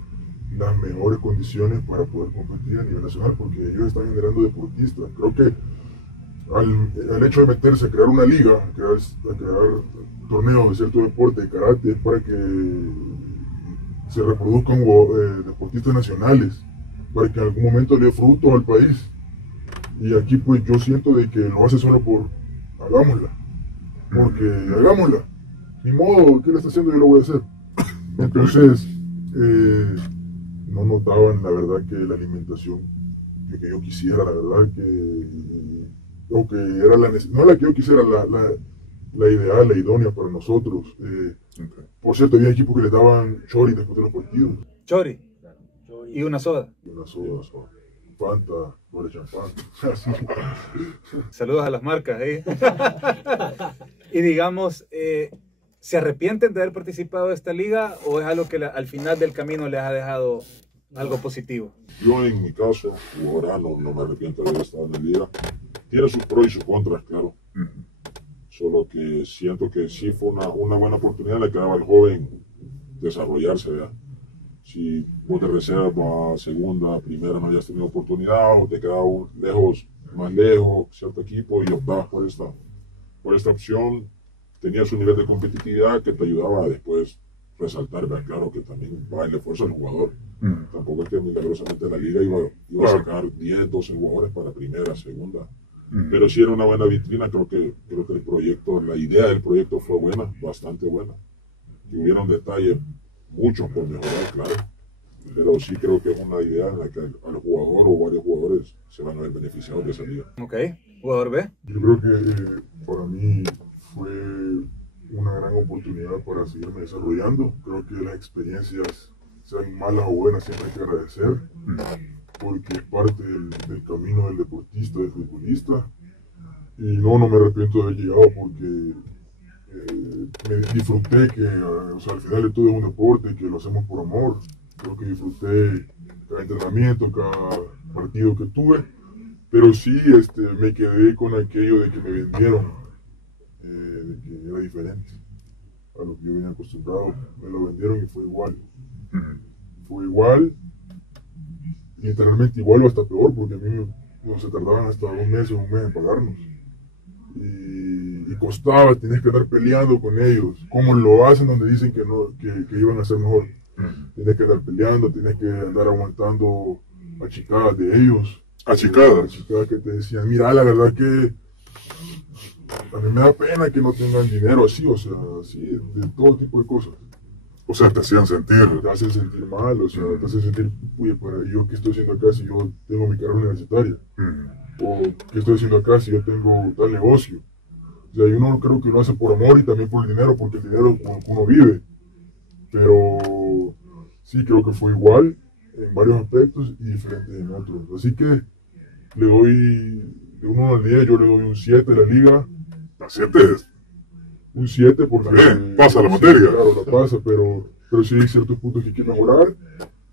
las mejores condiciones para poder competir a nivel nacional, porque ellos están generando deportistas. Creo que al hecho de meterse a crear una liga, a crear torneos de cierto deporte, de karate, es para que se reproduzcan deportistas nacionales, para que en algún momento le dé fruto al país. Y aquí pues yo siento de que lo hace solo por hagámosla, porque hagámosla, ni modo, ¿qué le está haciendo? Yo lo voy a hacer. Entonces no notaban la verdad que la alimentación que yo quisiera, la verdad que era no la que yo quisiera, la ideal, la idónea para nosotros. Por cierto, había equipos que les daban chori después de los partidos. Chori. Y una soda. Fanta, no le champán. Saludos a las marcas. Y digamos, ¿se arrepienten de haber participado de esta liga o es algo que al final del camino les ha dejado algo positivo? Yo en mi caso, ahora no me arrepiento de haber estado en la liga. Tiene sus pros y sus contras, claro. Solo que siento que sí fue una buena oportunidad la que daba al joven desarrollarse, ¿verdad? Si vos de reserva, segunda, primera no hayas tenido oportunidad o te quedabas más lejos, cierto equipo y optabas por esta opción, tenías un nivel de competitividad que te ayudaba a después resaltar, ¿verdad? Claro que también va el esfuerzo del jugador. Tampoco es que milagrosamente la liga iba a sacar 10, 12 jugadores para primera, segunda. Pero sí era una buena vitrina, creo que el proyecto, la idea del proyecto fue buena, bastante buena. Y hubieron detalles, muchos por mejorar, claro. Pero sí creo que es una idea en la que al jugador o varios jugadores se van a ver beneficiados de esa liga. Ok, jugador B. Yo creo que para mí fue una gran oportunidad para seguirme desarrollando. Creo que las experiencias, sean malas o buenas, siempre hay que agradecer, porque es parte del camino del deportista, del futbolista. Y no me arrepiento de haber llegado porque Me disfruté que, o sea, al final de todo es un deporte que lo hacemos por amor. Creo que disfruté cada entrenamiento, cada partido que tuve, pero sí me quedé con aquello de que me vendieron, de que era diferente a lo que yo venía acostumbrado. Me lo vendieron y fue igual. Fue igual, literalmente igual o hasta peor, porque a mí no se tardaban hasta 2 meses, 1 mes en pagarnos. Y costaba, tienes que andar peleando con ellos. Como lo hacen donde dicen que, no, que iban a ser mejor. Tienes que andar peleando, tienes que andar aguantando achicadas de ellos. Achicadas. Achicadas que te decían, mira, la verdad que a mí me da pena que no tengan dinero así, o sea, así, de todo tipo de cosas. O sea, te hacían sentir. Te hacen sentir mal, o sea, te hacen sentir, oye, pero yo qué estoy haciendo acá si yo tengo mi carrera universitaria. O qué estoy haciendo acá si yo tengo tal negocio. O sea, uno creo que lo hace por amor y también por el dinero, porque el dinero con el que uno vive. Pero sí, creo que fue igual en varios aspectos y diferente en otros. Así que le doy, de 1 al 10, yo le doy un 7 a la liga. ¿A 7? Un 7 porque... Bien, pasa la materia. Claro, la pasa, pero sí hay ciertos puntos que hay que mejorar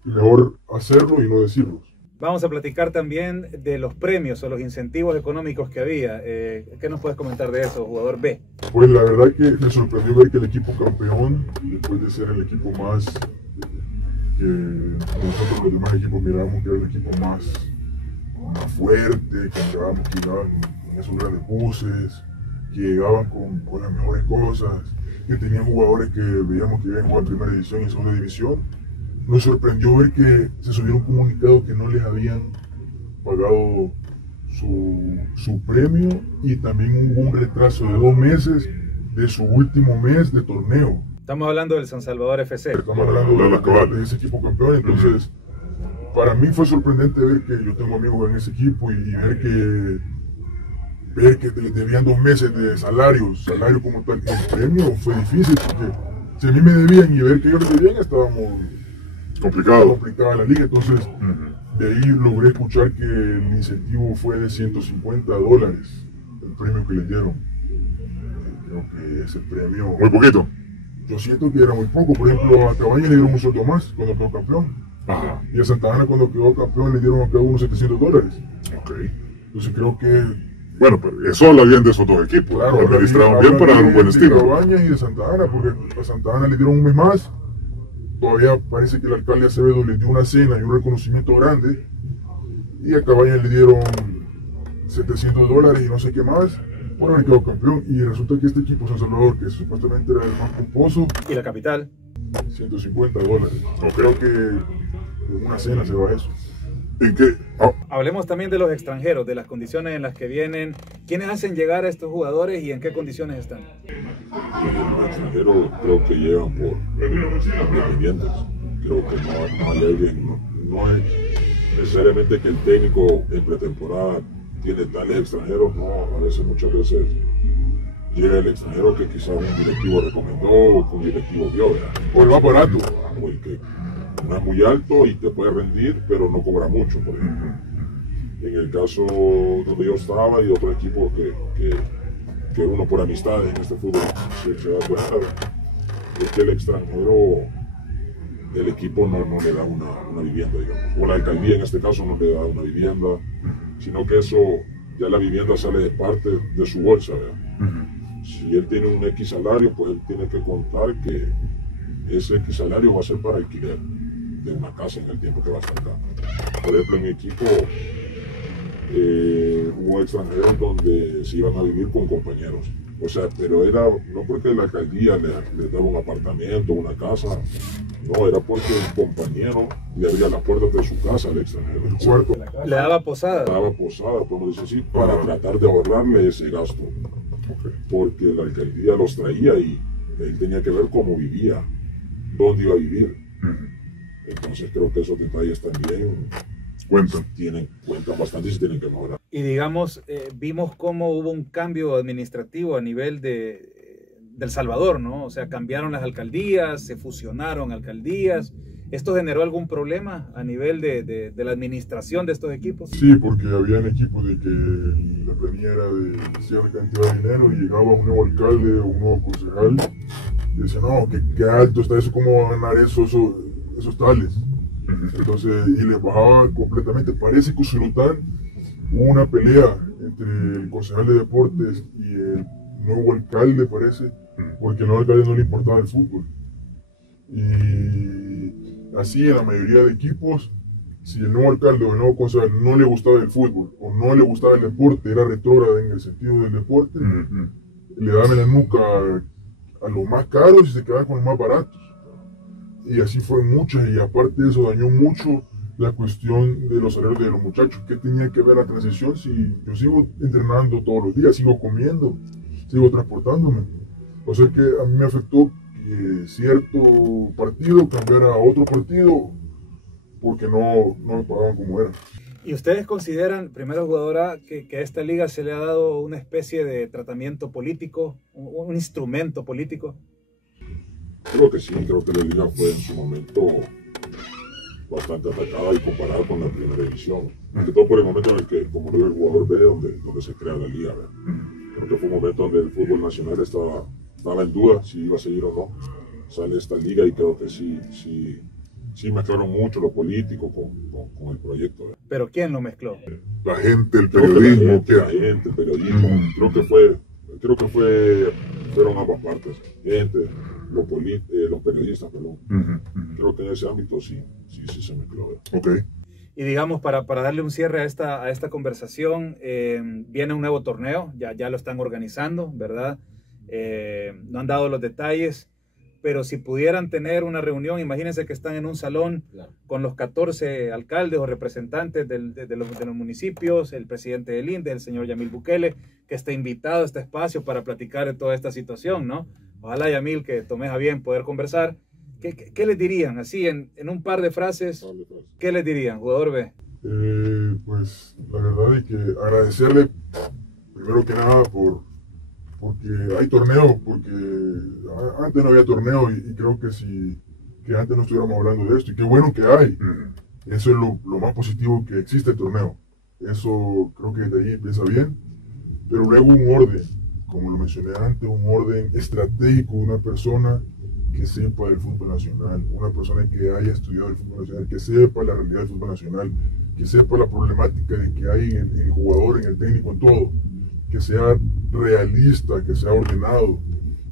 y mejor hacerlo y no decirlos. Vamos a platicar también de los premios o los incentivos económicos que había. ¿Qué nos puedes comentar de eso, jugador B? Pues la verdad que me sorprendió ver que el equipo campeón, después de ser el equipo más que nosotros los demás equipos mirábamos que era el equipo más fuerte, que mirábamos que llegaban en esos grandes buses, que llegaban con las mejores cosas, que tenían jugadores que veíamos que iban a jugar primera división y segunda división. Nos sorprendió ver que se subió un comunicado que no les habían pagado su premio y también hubo un retraso de 2 meses de su último mes de torneo. Estamos hablando del San Salvador FC. Estamos hablando de ese equipo campeón, entonces para mí fue sorprendente ver que yo tengo amigos en ese equipo y ver que les debían 2 meses de salario como tal. El premio fue difícil porque si a mí me debían y ver que ellos les debían estábamos complicada la liga, entonces de ahí logré escuchar que el incentivo fue de $150 el premio que les dieron. Creo que ese premio muy poquito. Yo siento que era muy poco. Por ejemplo, a Cabañas le dieron un sueldo más cuando quedó campeón. Ajá. Y a Santa Ana cuando quedó campeón le dieron a cada uno $700. Ok. Entonces creo que... Bueno, pero eso habla bien de esos 2 equipos. Claro, administraron bien para dar un buen estilo. De Cabañas y de Santa Ana, porque a Santa Ana le dieron 1 mes más. Todavía parece que el alcalde Acevedo le dio una cena y un reconocimiento grande. Y a Cabañas le dieron $700 y no sé qué más por haber quedado campeón. Y resulta que este equipo San Salvador, que supuestamente era el más pomposo, ¿Y la capital? $150. No creo que en una cena se va eso. ¿En qué? Hablemos también de los extranjeros, de las condiciones en las que vienen. ¿Quiénes hacen llegar a estos jugadores y en qué condiciones están? Los extranjeros creo que llegan por independientes. Creo que no hay alguien, no es necesariamente que el técnico en pretemporada tiene tales extranjeros, no, a veces, muchas veces llega el extranjero que quizás un directivo recomendó o que un directivo vio, ¿verdad? O el más barato. O el que no es muy alto y te puede rendir, pero no cobra mucho, por ejemplo. En el caso donde yo estaba y otro equipo que uno por amistades en este fútbol se da cuenta, es que el extranjero, el equipo no le da una vivienda, digamos, o la alcaldía en este caso no le da una vivienda, sino que eso, ya la vivienda sale de parte de su bolsa, ¿verdad? Si él tiene un X salario, pues él tiene que contar que ese X salario va a ser para alquiler de una casa en el tiempo que va a estar acá. Por ejemplo, en mi equipo hubo extranjeros donde se iban a vivir con compañeros. O sea, pero era no porque la alcaldía les daba un apartamento, una casa, no, era porque el compañero le abría las puertas de su casa al extranjero. El cuarto. Le daba posada. Le daba posada, podemos decir así, para tratar de ahorrarle ese gasto. Porque la alcaldía los traía y él tenía que ver cómo vivía, dónde iba a vivir. Entonces creo que esos detalles también cuentan bastante y se tienen que mejorar. Y digamos, vimos cómo hubo un cambio administrativo a nivel del Salvador, ¿no? O sea, cambiaron las alcaldías, se fusionaron alcaldías. ¿Esto generó algún problema a nivel de la administración de estos equipos? Sí, porque habían equipos de que la planilla era de cierta cantidad de dinero y llegaba un nuevo alcalde o un nuevo concejal y decía, no, que alto está eso, ¿cómo va a ganar esos tales? Entonces, y les bajaba completamente. Parece que Usulután hubo una pelea entre el concejal de deportes y el nuevo alcalde, parece, porque al nuevo alcalde no le importaba el fútbol. Y así en la mayoría de equipos, si el nuevo alcalde o el nuevo concejal no le gustaba el fútbol o no le gustaba el deporte, era retrógrado en el sentido del deporte, le daban en la nuca a los más caros y se quedaban con los más baratos. Y así fue muchas, y aparte de eso dañó mucho la cuestión de los salarios de los muchachos. ¿Qué tenía que ver la transición si yo sigo entrenando todos los días, sigo comiendo, sigo transportándome? O sea que a mí me afectó que cierto partido cambiara a otro partido porque no me pagaban como era. ¿Y ustedes consideran, primero jugadora, que a esta liga se le ha dado una especie de tratamiento político, un instrumento político? Creo que sí, creo que la liga fue en su momento bastante atacada y comparada con la primera división. Ante todo por el momento en el que, como digo, el jugador ve donde se crea la liga. Creo que fue un momento donde el fútbol nacional estaba en duda si iba a seguir o no. Sale esta liga y creo que sí mezclaron mucho lo político con el proyecto. ¿Pero quién lo mezcló? La gente, el periodismo. El periodismo. Creo que fueron ambas partes. Los periodistas, perdón. Creo que en ese ámbito sí se mezcló. Okay. Y digamos, para darle un cierre a esta conversación, viene un nuevo torneo, ya lo están organizando, ¿verdad? No han dado los detalles, pero si pudieran tener una reunión, imagínense que están en un salón con los 14 alcaldes o representantes de los municipios, el presidente del INDE, el señor Yamil Bukele, que está invitado a este espacio para platicar de toda esta situación, ¿no? Ojalá, Yamil, que tomes a bien poder conversar. ¿Qué les dirían? Así, en un par de frases, ¿qué les dirían, jugador B? Pues la verdad es que agradecerle, primero que nada, porque hay torneos, porque antes no había torneo y creo que antes no estuviéramos hablando de esto, y qué bueno que hay. Eso es lo más positivo, que existe el torneo. Eso creo que desde ahí empieza bien, pero luego un orden, como lo mencioné antes, un orden estratégico de una persona que sepa del fútbol nacional, una persona que haya estudiado el fútbol nacional, que sepa la realidad del fútbol nacional, que sepa la problemática de que hay en el jugador, en el técnico, en todo, que sea realista, que sea ordenado,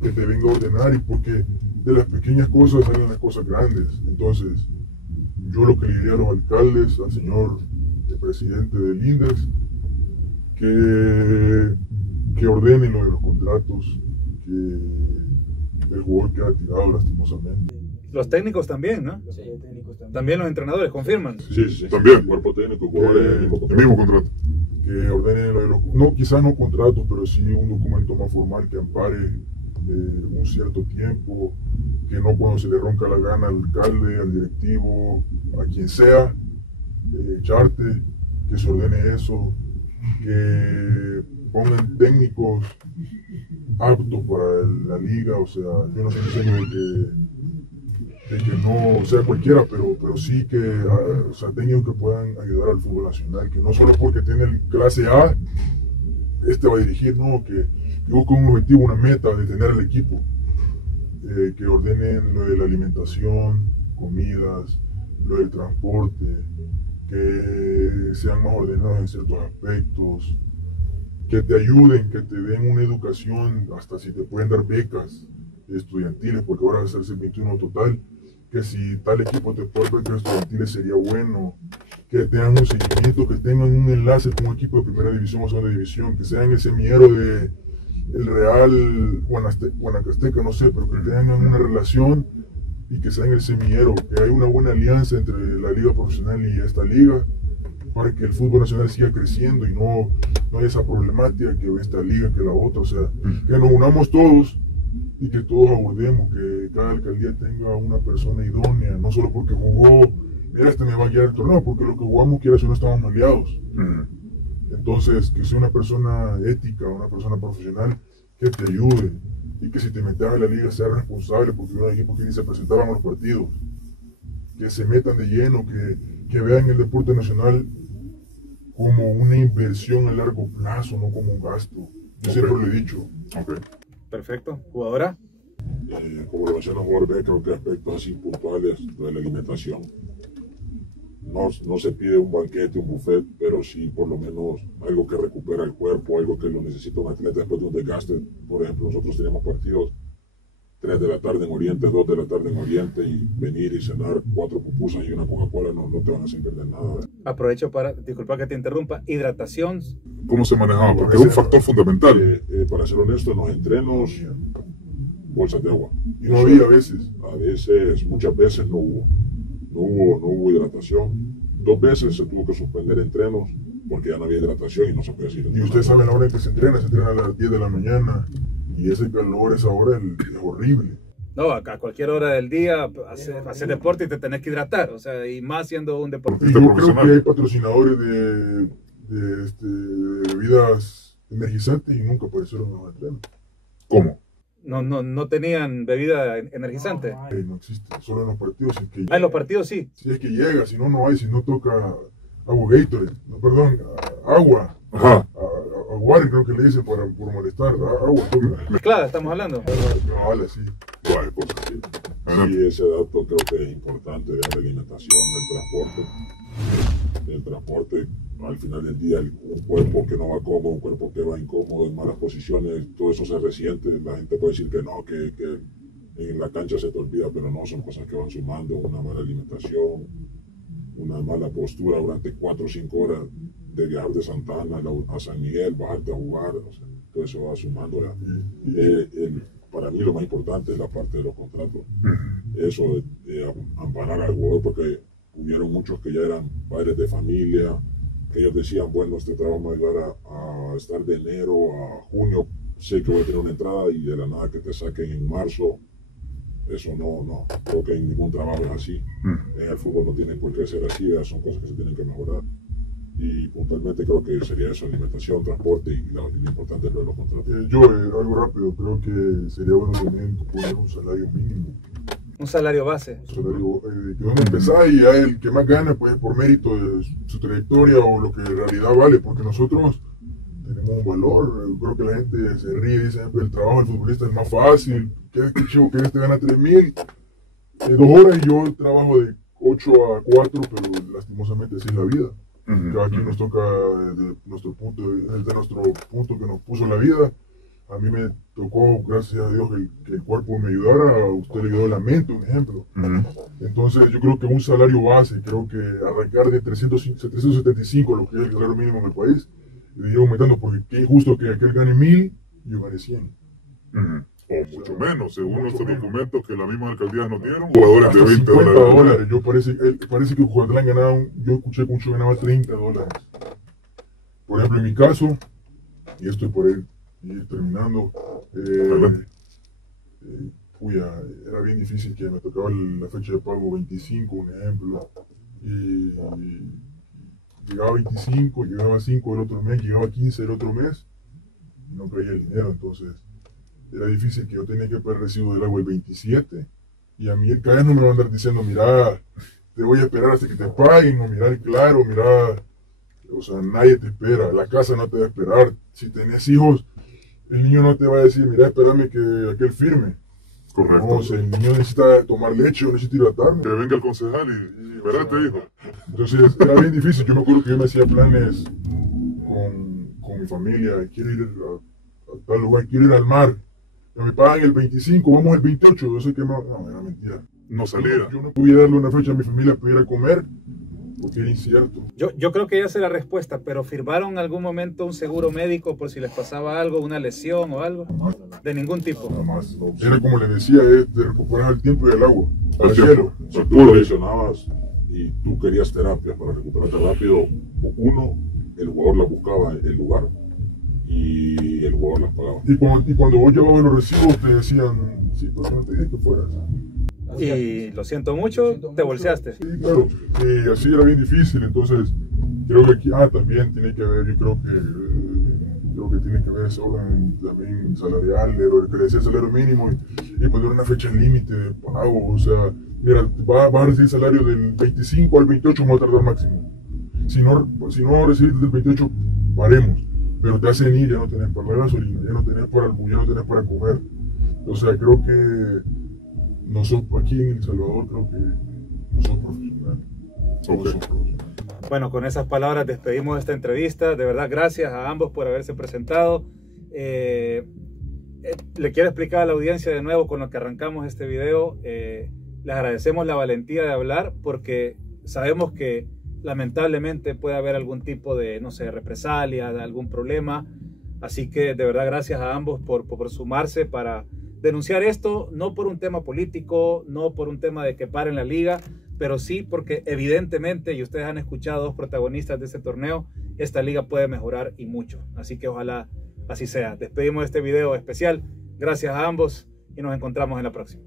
que te venga a ordenar, y porque de las pequeñas cosas salen las cosas grandes. Entonces, yo lo que le diría a los alcaldes, al señor presidente del INDEX, que ordenen lo de los contratos, que el jugador queda tirado lastimosamente. Los técnicos también, ¿no? Sí, técnicos también. También los entrenadores, ¿confirman? Sí. También. Cuerpo técnico, jugadores, el mismo contrato. Que ordenen lo de los, quizás no contratos, pero sí un documento más formal que ampare un cierto tiempo, que no cuando se le ronca la gana al alcalde, al directivo, a quien sea, echarte, que se ordene eso, que pongan técnicos aptos para la liga. O sea, yo no soy diciendo de que no sea cualquiera, pero sí que, o sea, técnicos que puedan ayudar al fútbol nacional, que no solo porque tiene el clase A, va a dirigir, no, que busque un objetivo, una meta de tener el equipo, que ordenen lo de la alimentación, comidas, lo del transporte, que sean más ordenados en ciertos aspectos, que te ayuden, que te den una educación, hasta si te pueden dar becas estudiantiles, porque ahora va a ser el 21 total, que si tal equipo te puede dar becas estudiantiles sería bueno, que tengan un seguimiento, que tengan un enlace con un equipo de primera división o segunda división, que sean el semillero de el Real Guanacasteca, no sé, pero que tengan una relación y que sean el semillero, que haya una buena alianza entre la liga profesional y esta liga, para que el fútbol nacional siga creciendo y no haya esa problemática que esta liga, que la otra. O sea, que nos unamos todos y que todos abordemos, que cada alcaldía tenga una persona idónea, no solo porque jugó, mira, me va a guiar el torneo, porque lo que jugamos, quiera si no estamos aliados. Entonces, que sea una persona ética, una persona profesional que te ayude, y que si te metas a la liga sea responsable, porque hay un equipo que ni se presentaban a los partidos. que se metan de lleno, que vean el deporte nacional como una inversión a largo plazo, no como un gasto. Yo siempre lo he dicho. Okay. Perfecto. ¿Jugadora? Como lo menciona el jugador B, creo que aspectos así puntuales de la alimentación. No se pide un banquete, un buffet, pero sí por lo menos algo que recupera el cuerpo, algo que lo necesita un atleta después de un desgaste. Por ejemplo, nosotros teníamos partidos 3 de la tarde en Oriente, 2 de la tarde en Oriente, y venir y cenar 4 pupusas y una Coca-Cola no te van a hacer perder nada. Aprovecho para, disculpa que te interrumpa, hidratación. ¿Cómo se manejaba? Porque es un factor fundamental. Para ser honesto, en los entrenos, bolsas de agua. Y no había a veces. Muchas veces no hubo hidratación. 2 veces se tuvo que suspender entrenos porque ya no había hidratación y no se podía seguir. Y ustedes saben la hora en que se entrena a las 10 de la mañana. Y ese calor, esa hora es horrible. No, a cualquier hora del día hacer deporte y te tenés que hidratar, o sea, y más siendo un Y deportista. yo creo que hay patrocinadores de bebidas energizantes y nunca aparecieron en los entrenos. ¿Cómo? No tenían bebida energizante. No existe, solo en los partidos. Es que En los partidos sí. si es que llega, si no, no hay, si no toca agua Gatorade, no, perdón, agua. Ajá. A Warren creo que le dicen por molestar, agua, toca. Claro, estamos hablando. No vale, sí. Vale, cosas así. Sí, ese dato creo que es importante, de la alimentación, el transporte, al final del día, un cuerpo que no va cómodo, un cuerpo que va incómodo, en malas posiciones, todo eso se resiente. La gente puede decir que no, que en la cancha se te olvida, pero no, son cosas que van sumando, una mala alimentación, una mala postura durante 4 o 5 horas de viajar de Santa Ana a San Miguel, bajarte a jugar, o sea, todo eso va sumando. Para mí lo más importante es la parte de los contratos. Eso de amparar al jugador, porque hubieron muchos que ya eran padres de familia, que ellos decían, bueno, este trabajo me va a ayudar a estar de enero a junio, sé que voy a tener una entrada, y de la nada que te saquen en marzo. Eso no, creo que en ningún trabajo es así. En el fútbol no tiene por qué ser así, son cosas que se tienen que mejorar. Y puntualmente creo que sería eso, alimentación, transporte, y lo importante es lo de los contratos. Algo rápido, creo que sería bueno poner un salario mínimo. Un salario base. Un salario que donde empezar, y ya el que más gana, pues por mérito de su trayectoria o lo que en realidad vale, porque nosotros tenemos un valor. Creo que la gente se ríe y dice, el trabajo del futbolista es más fácil, que chivo que este gana 3.000, 2 horas, y yo trabajo de 8 a 4, pero lastimosamente así es la vida. Cada quien nos toca desde nuestro punto que nos puso la vida. A mí me tocó, gracias a Dios, que el cuerpo me ayudara, a usted le ayudó la mente, un ejemplo. Entonces yo creo que un salario base, creo que arrancar de 375, lo que es el salario mínimo en el país, y ir aumentando, porque qué injusto que aquel gane 1.000 y yo gane 100. O mucho menos, según nuestros documentos que la misma alcaldía nos dieron, jugadores de 20 $50. Yo parece que Jugadrán ganaba, yo escuché que mucho ganaba $30. Por ejemplo, en mi caso, y estoy por ir terminando, era bien difícil, que me tocaba la fecha de pago 25, un ejemplo, y llegaba 25, llegaba 5 el otro mes, llegaba 15 el otro mes, y no caía el dinero. Entonces era difícil, que yo tenía que pagar el recibo del agua el 27, y a mí el CAE no me va a andar diciendo, mira, te voy a esperar hasta que te paguen, o mira, claro, mira, o sea, nadie te espera, la casa no te va a esperar. Si tenés hijos, el niño no te va a decir, mira, espérame que aquel firme. Correcto. No, o sea, el niño necesita tomar leche o necesita hidratarme. Que venga el concejal y ¿verdad, te dijo? Entonces era bien difícil. Yo me acuerdo que yo me hacía planes con mi familia. Quiero ir a tal lugar, quiero ir al mar. Me pagan el 25, vamos el 28. Yo sé que no, era mentira. No salía. Yo no podía darle una fecha a mi familia para ir a comer, porque era incierto. Yo creo que ya sé la respuesta, pero ¿firmaron en algún momento un seguro médico por si les pasaba algo, una lesión o algo? De ningún tipo. Nada más, no. Era como le decía, de recuperar el tiempo y el agua. Al Al cielo. cielo. Si tú lo lesionabas y tú querías terapia para recuperarte rápido, el jugador la buscaba en el lugar y el jugador las pagaba. Y cuando vos llevabas los recibos, te decían, sí, pero no te dije que fueras. Y lo siento mucho, te bolseaste. Sí, claro. Y así era bien difícil. Entonces, creo que aquí, también tiene que haber, yo creo que tiene que haber ese orden también salarial, lo que decía el salario mínimo, y poner una fecha límite de pago. O sea, mira, vas a recibir salario del 25 al 28, vamos a tardar máximo. Si no recibes del 28, paremos. Pero te hacen ir, ya no tenés para la gasolina, ya no tenés para comer. O sea, creo que nosotros aquí en El Salvador, creo que no somos profesionales. Bueno, con esas palabras despedimos esta entrevista. De verdad, gracias a ambos por haberse presentado. Le quiero explicar a la audiencia de nuevo con lo que arrancamos este video. Les agradecemos la valentía de hablar porque sabemos que lamentablemente puede haber algún tipo de, no sé, represalia, de algún problema. Así que de verdad gracias a ambos por sumarse para denunciar esto, no por un tema político, no por un tema de que paren la liga, pero sí porque evidentemente, y ustedes han escuchado a dos protagonistas de este torneo, esta liga puede mejorar y mucho. Así que ojalá así sea. Despedimos este video especial. Gracias a ambos y nos encontramos en la próxima.